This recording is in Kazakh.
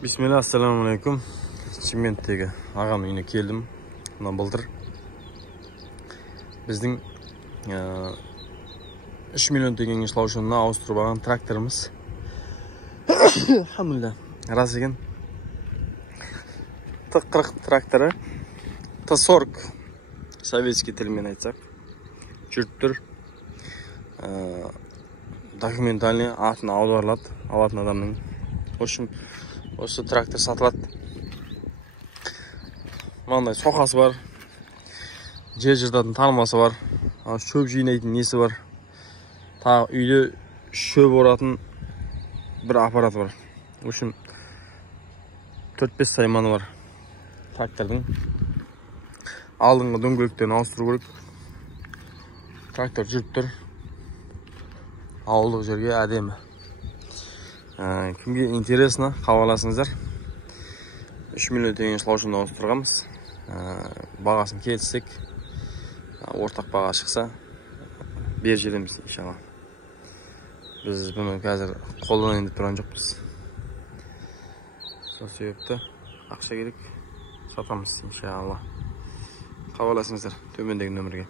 Bismillah, assalamu alaikum. Çimentdегі ағам үйіне келдім. Мына былтыр біздің 3 миллион теңгенің шлаушынына ауыстырып алған тракторымыз. Алхамдулилlah. Рас екен. Т-40 тракторы. Т-40 советский тілмен айтсақ. Жүріп тұр. Документальный атын аударылады. Алатын адамның. В общем, осы трактор сатылады. Мынандай соқасы бар. Жер жыртатын тармасы бар. Шөп жинайтын несі бар. Тағы үйде шөп оратын бір аппарат бар. В общем, 4-5 сайманы бар. Трактордың алдыңғы дөңгелектерін ауыстыру керек. Трактор жүріп тұр. Ауылдық жерге әдемі. Кімге интересно, хабарласыңыздар. 3 миллион теңге шлаушыны ауыстырғанбыз. Бағасын келіссек, ортақ баға шықса, бер жереміз иншалла. Біз бұны қазір қолданайын деп тұрған жоқпыз. Сол себепті ақша керек, сатамыз иншалла. Хабарласыңыздар төмендегі нөмірге.